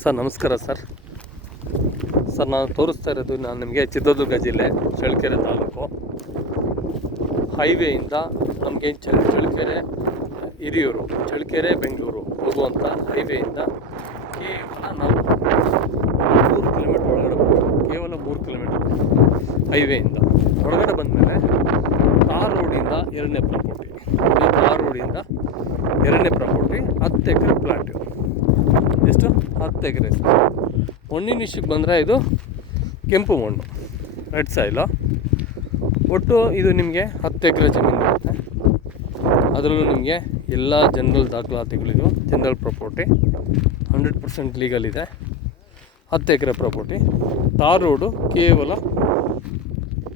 Sir ನಮಸ್ಕಾರ sir. ನಾನು ತೋರಿಸ್ತಾ ಇರೋದು ನಿಮಗೆ ಚಿತ್ರದುರ್ಗ ಜಿಲ್ಲೆ ಚಳ್ಳಕೆರೆ ತಾಲೂಕು ಹೈವೇಯಿಂದ ನಮಗೆ ಚಳ್ಳಕೆರೆ ಹಿರಿಯೂರು ಚಳ್ಳಕೆರೆ ಬೆಂಗಳೂರು ಹೋಗುವಂಥ ಹೈವೇಯಿಂದ ಕೇವಲ ನಾವು 3 ಕಿಲೋಮೀಟ್ರ್ ಒಳಗಡೆ ಕೇವಲ 3 ಕಿಲೋಮೀಟ್ರ್ ಹೈವೇಯಿಂದ ಹೊರಗಡೆ ಬಂದಮೇಲೆ ತಾರ್ ರೋಡಿಂದ ಎರಡನೇ ಪ್ರಾಪರ್ಟಿ. ಈ ತಾರ್ ರೋಡಿಂದ ಎರಡನೇ ಪ್ರಾಪರ್ಟಿ 10 ಎಕರೆ ಪ್ಲಾಟ್. ಎಷ್ಟು? 10 ಎಕರೆ. ಮಣ್ಣಿನ ವಿಷಯಕ್ಕೆ ಬಂದರೆ ಇದು ಕೆಂಪು ಮಣ್ಣು, ರೆಡ್ ಸಾಯಿಲು. ಒಟ್ಟು ಇದು ನಿಮಗೆ 10 ಎಕರೆ ಜಮೀನು ಬರುತ್ತೆ. ಅದರಲ್ಲೂ ನಿಮಗೆ ಎಲ್ಲ ಜನರಲ್ ದಾಖಲಾತಿಗಳಿದು. ಜನರಲ್ ಪ್ರಾಪರ್ಟಿ 100% ಲೀಗಲ್ ಇದೆ. 10 ಎಕರೆ ಪ್ರಾಪರ್ಟಿ. ತಾರ್ ರೋಡು, ಕೇವಲ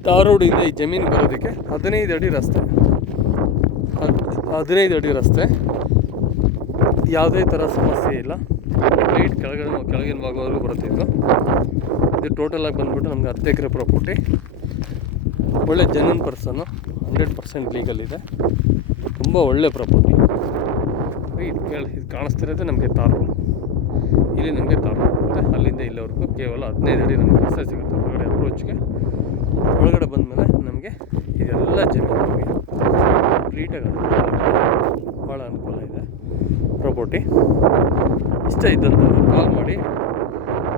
ತಾರ್ ರೋಡಿಂದ ಈ ಜಮೀನು ಬರೋದಕ್ಕೆ 15 ಅಡಿ ರಸ್ತೆ. 15 ಅಡಿ ರಸ್ತೆ. ಯಾವುದೇ ಥರ ಸಮಸ್ಯೆ ಇಲ್ಲ. ಲೈಟ್ ಕೆಳಗಿನ ಭಾಗವರೆಗೂ ಬರುತ್ತೆ. ಇದು ಟೋಟಲಾಗಿ ಬಂದುಬಿಟ್ಟು ನಮಗೆ 10 ಎಕರೆ ಪ್ರಾಪರ್ಟಿ. ಒಳ್ಳೆ ಜೆನ್ಯೂನ್ ಪರ್ಸನ್ನು, 100% ಲೀಗಲ್ ಇದೆ. ತುಂಬ ಒಳ್ಳೆ ಪ್ರಾಪರ್ಟಿ. ಇದು ಕಾಣಿಸ್ತಿರೋದು ನಮಗೆ ತಾರ್ ರೋಡ್. ಇಲ್ಲಿ ನಮಗೆ ತಾರ್ ರೋಡ್ ಬರುತ್ತೆ. ಅಲ್ಲಿಂದ ಇಲ್ಲಿವರೆಗೂ ಕೇವಲ 15 ಅಡಿ ನಮಗೆ ರಸ್ತೆ ಸಿಗುತ್ತೆ. ಹೊರಗಡೆ ಅಪ್ರೋಚ್ಗೆ ಒಳಗಡೆ ಬಂದಮೇಲೆ ನಮಗೆ ಇದೆಲ್ಲ ಜಮೀನು ನಮಗೆ ಕಂಪ್ಲೀಟಾಗಿ ಭಾಳ ಅನುಕೂಲ ಇದೆ ಪ್ರಾಪರ್ಟಿ. ಇಷ್ಟ ಇದ್ದಂಥವ್ರು ಕಾಲ್ ಮಾಡಿ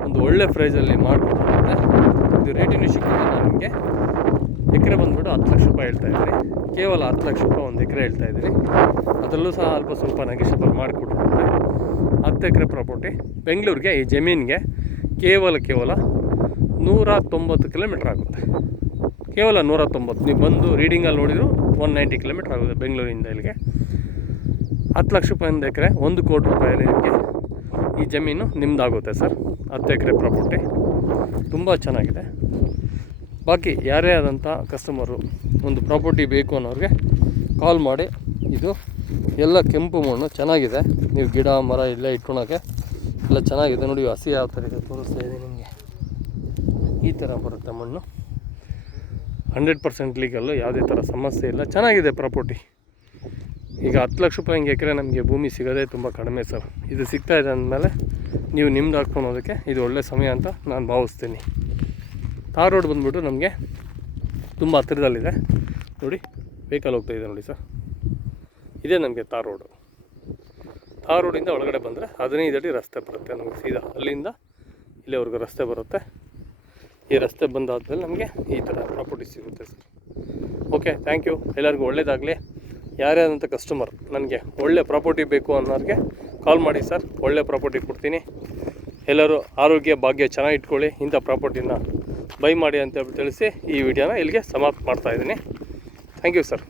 ಒಂದು ಒಳ್ಳೆ ಪ್ರೈಸಲ್ಲಿ ಮಾಡಿಕೊಡ್ತಾರೆ. ಇದು ರೇಟಿನ ವಿಷಯಕ್ಕೆ ನಾನು ನಿಮಗೆ ಎಕರೆ ಬಂದುಬಿಟ್ಟು 10 ಲಕ್ಷ ರೂಪಾಯಿ ಹೇಳ್ತಾಯಿದ್ದೀನಿ. ಕೇವಲ 10 ಲಕ್ಷ ರೂಪಾಯಿ ಒಂದು ಎಕರೆ ಹೇಳ್ತಾಯಿದ್ದೀನಿ. ಅದರಲ್ಲೂ ಸಹ ಅಲ್ಪ ಸ್ವಲ್ಪ ನೆಗೆಷಬಲ್ ಮಾಡಿಕೊಟ್ಟಿರುತ್ತೆ. 10 ಎಕರೆ ಪ್ರಾಪರ್ಟಿ ಬೆಂಗಳೂರಿಗೆ ಈ ಜಮೀನಿಗೆ ಕೇವಲ 190 ಕಿಲೋಮೀಟ್ರ್ ಆಗುತ್ತೆ. ಕೇವಲ 190. ನೀವು ಬಂದು ರೀಡಿಂಗಲ್ಲಿ ನೋಡಿದ್ರು 190 ಕಿಲೋಮೀಟ್ರ್ ಆಗುತ್ತೆ ಬೆಂಗಳೂರಿಂದ ಇಲ್ಲಿಗೆ. 10 ಲಕ್ಷ ರೂಪಾಯಿ ಒಂದು ಎಕರೆ, 1 ಕೋಟಿ ರೂಪಾಯಿ ನಿಮಗೆ ಈ ಜಮೀನು ನಿಮ್ಮದಾಗುತ್ತೆ ಸರ್. 10 ಎಕರೆ ಪ್ರಾಪರ್ಟಿ ತುಂಬ ಚೆನ್ನಾಗಿದೆ. ಬಾಕಿ ಯಾರೇ ಆದಂಥ ಕಸ್ಟಮರು ಒಂದು ಪ್ರಾಪರ್ಟಿ ಬೇಕು ಅನ್ನೋರಿಗೆ ಕಾಲ್ ಮಾಡಿ. ಇದು ಎಲ್ಲ ಕೆಂಪು ಮಣ್ಣು ಚೆನ್ನಾಗಿದೆ. ನೀವು ಗಿಡ ಮರ ಎಲ್ಲ ಇಟ್ಕೊಳಕ್ಕೆ ಎಲ್ಲ ಚೆನ್ನಾಗಿದೆ. ನೋಡಿ ಹಸಿ ಯಾವ ಥರ ಇದೆ ತೋರಿಸ್ತಾ ಇದೆ ನಿಮಗೆ. ಈ ಥರ ಬರುತ್ತೆ ಮಣ್ಣು. 100% ಲೀಗಲ್ಲು, ಯಾವುದೇ ಥರ ಸಮಸ್ಯೆ ಇಲ್ಲ. ಚೆನ್ನಾಗಿದೆ ಪ್ರಾಪರ್ಟಿ. ಈಗ 10 ಲಕ್ಷ ರೂಪಾಯಿ ಹಿಂಗೆ ಎಕರೆ ನಮಗೆ ಭೂಮಿ ಸಿಗೋದೇ ತುಂಬ ಕಡಿಮೆ ಸರ್. ಇದು ಸಿಗ್ತಾಯಿದೆ ಅಂದಮೇಲೆ ನೀವು ನಿಮ್ದು ಹಾಕ್ಕೊಳೋದಕ್ಕೆ ಇದು ಒಳ್ಳೆ ಸಮಯ ಅಂತ ನಾನು ಭಾವಿಸ್ತೀನಿ. ತಾರ್ ರೋಡ್ ಬಂದುಬಿಟ್ಟು ನಮಗೆ ತುಂಬ ಹತ್ತಿರದಲ್ಲಿದೆ. ನೋಡಿ ವೆಹಿಕಲ್ ಹೋಗ್ತಾಯಿದೆ ನೋಡಿ ಸರ್. ಇದೇ ನಮಗೆ ತಾರ್ ರೋಡು. ತಾರ್ ರೋಡಿಂದ ಒಳಗಡೆ ಬಂದರೆ 15 ಅಡಿ ರಸ್ತೆ ಬರುತ್ತೆ ನಮಗೆ. ಸೀದಾ ಅಲ್ಲಿಂದ ಇಲ್ಲಿವರೆಗೂ ರಸ್ತೆ ಬರುತ್ತೆ. ಈ ರಸ್ತೆ ಬಂದಾದಮೇಲೆ ನಮಗೆ ಈ ಥರ ಪ್ರಾಪರ್ಟಿ ಸಿಗುತ್ತೆ ಸರ್. Okay, thank you. ಎಲ್ಲರಿಗೂ ಒಳ್ಳೆಯದಾಗಲಿ. ಯಾರೇ ಆದಂಥ ಕಸ್ಟಮರ್ ನನಗೆ ಒಳ್ಳೆ ಪ್ರಾಪರ್ಟಿ ಬೇಕು ಅನ್ನೋರಿಗೆ ಕಾಲ್ ಮಾಡಿ ಸರ್. ಒಳ್ಳೆ ಪ್ರಾಪರ್ಟಿ ಕೊಡ್ತೀನಿ. ಎಲ್ಲರೂ ಆರೋಗ್ಯ ಭಾಗ್ಯ ಚೆನ್ನಾಗಿ ಇಟ್ಕೊಳ್ಳಿ. ಇಂಥ ಪ್ರಾಪರ್ಟಿನ ಬೈ ಮಾಡಿ ಅಂತ ತಿಳಿಸಿ ಈ ವಿಡಿಯೋನ ಇಲ್ಲಿಗೆ ಸಮಾಪ್ತ ಮಾಡ್ತಾಯಿದ್ದೀನಿ. Thank you sir.